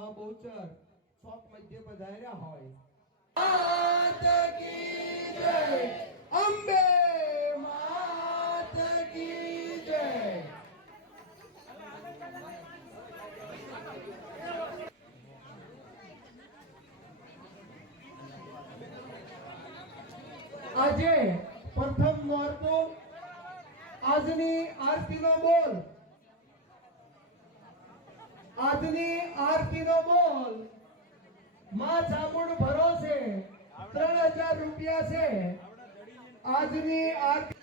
માં બહુચર ચોક મધ્ય પધાર્યા હોય. અંબે માત કી જય. આજે પ્રથમ નોરતું આજની આરતીનો બોલ આજની આરતીનો બોલ. માં ચામુંડ ભરોસે ત્રણ હજાર રૂપિયા છે. આજની આરતી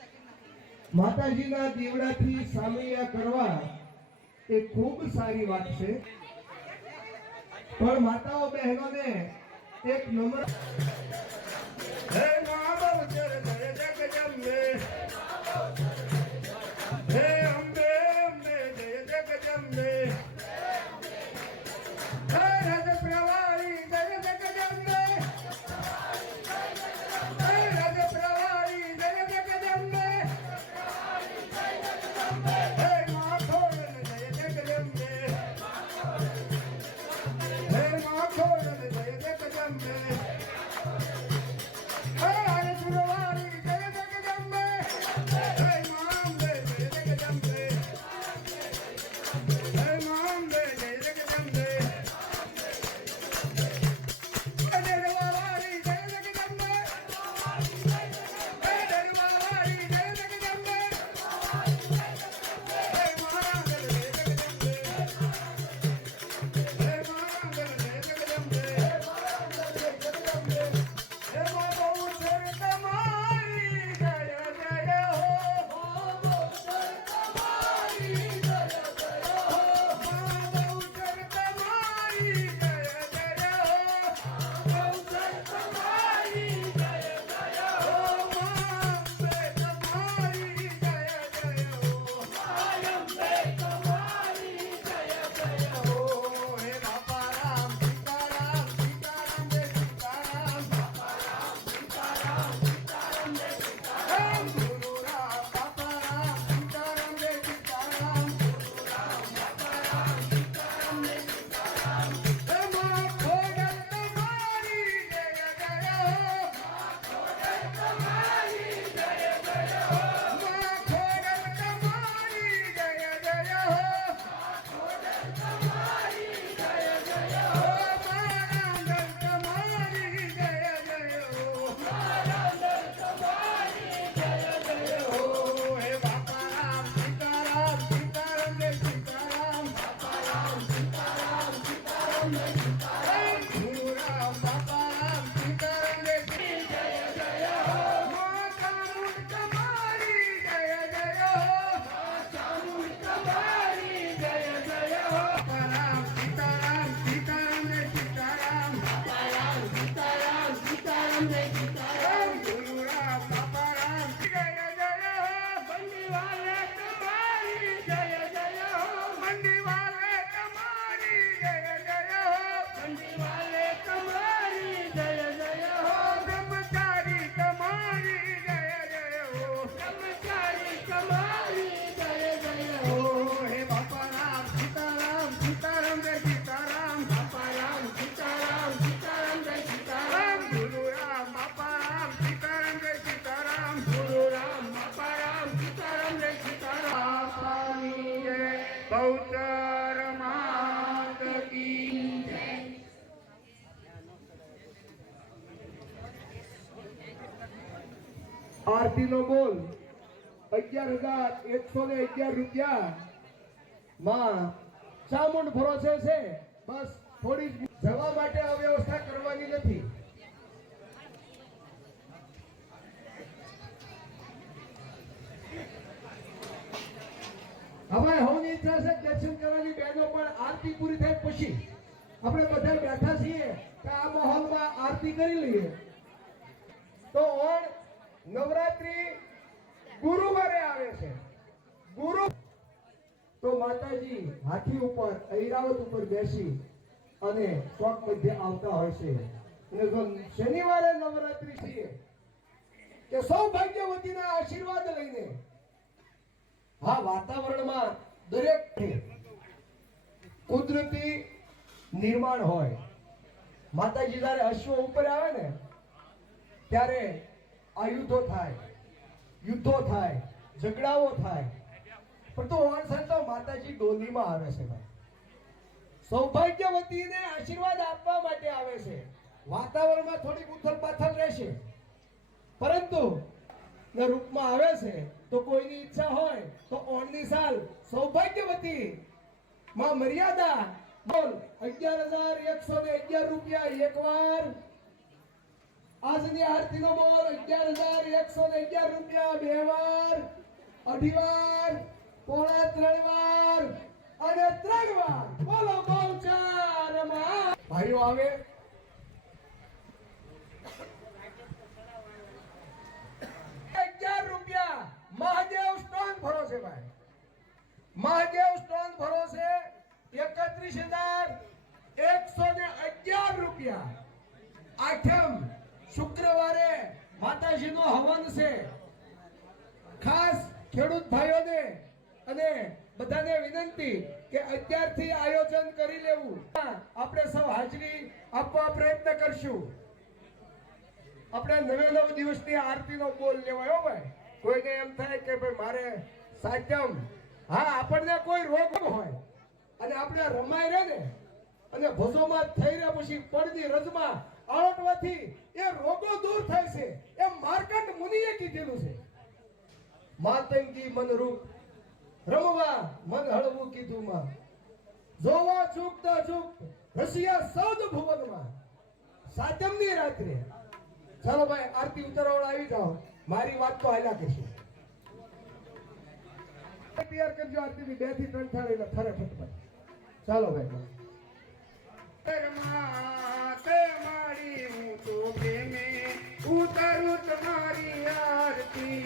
માતાજીના દીવડાથી સામૈયા કરવા એ ખૂબ સારી વાત છે. પણ માતાઓ બહેનોને એક નમ્ર હે મા જગ જય આરતીનો બોલ. અગિયાર હજાર એકસો ને અગિયાર રૂપિયા. માં ચામુંડ ભરોસે છે? બસ, થોડી જવા માટે અવ્યવસ્થા કરવાની નથી. હવે હું ઈચ્છા છે દર્શન કરવાની બહેનો પણ આરતી પૂરી થાય પછી. આપણે બધા બેઠા છીએ કે આ માહોલમાં આરતી કરી લઈએ. તો ઓણ નવરાત્રી ગુરુવારે આવે છે. ગુરુ તો માતાજી હાથી ઉપર, ઐરાવત ઉપર બેસી અને ચોક મધ્ય આવતા હોય છે. શનિવારે નવરાત્રી છે, કે સૌભાગ્યવતીના આશીર્વાદ લઈને હા વાતાવરણમાં દરેક કુદરતી નિર્માણ હોય. માતાજી જ્યારે અશ્વ ઉપર આવે ને, ત્યારે આયુધો થાય, યુદ્ધો થાય, ઝઘડાઓ થાય. પણ તો ઓણસર તો માતાજી ડોલીમાં આવે છે ભાઈ. સૌભાગ્યવતીને આશીર્વાદ આપવા માટે આવે છે. વાતાવરણમાં થોડીક ઉથલ પાથલ રહેશે. પરંતુ રૂપમાં આવે છે, તો કોઈની ઈચ્છા હોય, તો ઓણની સાલ સૌભાગ્યવતી માં મર્યાદા બોલ, અગિયાર હજાર એકસો ને અગિયાર રૂપિયા એકવાર આજની આરતીનો બોલ અગિયાર રૂપિયા, બે વાર, અઢી વાર, પોણા ત્રણ વાર અને ત્રણ વાર. બોલો, બોલ, ચાર ભાઈઓ, આવે. અગિયાર રૂપિયા. મહાદેવ સ્ટોન ભરો છે ભાઈ. મહાદેવ સ્ટોન ભરો છે એકત્રીસ હજાર એકસો ને અગિયાર રૂપિયા. આઠમ શુક્રવારે માતાજીનો હવન છે. ખાસ ખેડૂત ભાઈઓને અને બધાને વિનંતી કે અત્યારથી આયોજન કરી લેવું. આપણે સૌ હાજરી આપવા પ્રયત્ન કરશું. આપણે નવે નવ દિવસની આરતીનો બોલ લેવાયો ભાઈ. કોઈને એમ થાય કે ભાઈ મારે સાચમ હા, આપણને કોઈ રોગ હોય. અને આપણે રમાય રહે ને, અને ભસોમાં થઈ રહ્યા પછી પડની રજમાં આળોટવાથી એ રોગો દૂર થાય છે. એ માર્કંડ મુનિએ કીધેલું છે. માતંગી મનરૂપ, રમવા મન હળવું કીધું માં. જોવા ચૂકતા ચૂક રશિયા સૌદ ભુવનમાં. સાતમની રાત્રે, ચાલો ભાઈ, આરતી ઉતારવાળા આવી જાઓ. મારી વાત તો હાલ્યા કરશે. તૈયાર કરજો આરતી બેથી ત્રણ થાળી ફરે ફટફટ. ચાલો ભાઈ માતે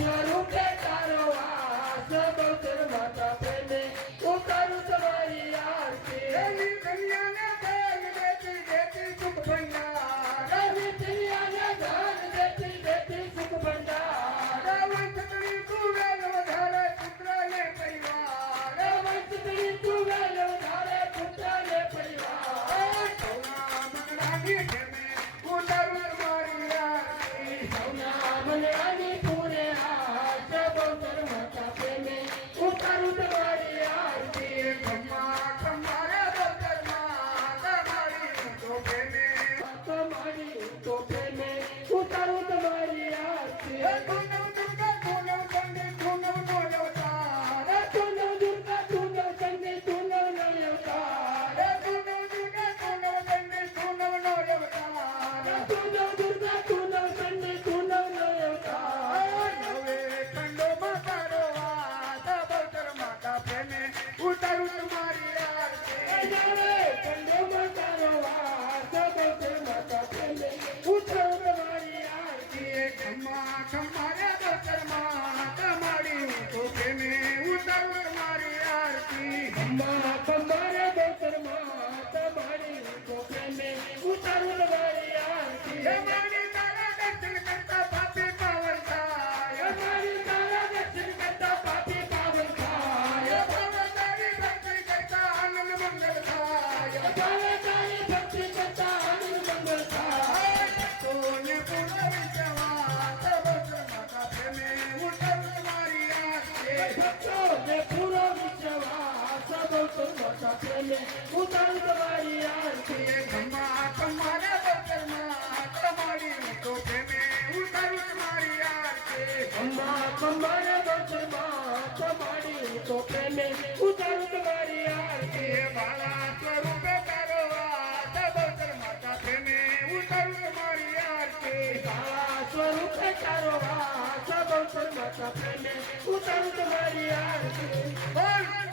સ્વરૂપે તારો વાસ બહુચર માતા ઉતારું તમારી આરતી બાળા સ્વરૂપે કરવા દબોદર માતા પ્રેમે ઉતારું તમારી આરતી. બાળા સ્વરૂપે કરવા દબોદર માતા પ્રેમે ઉતારું તમારી આરતી.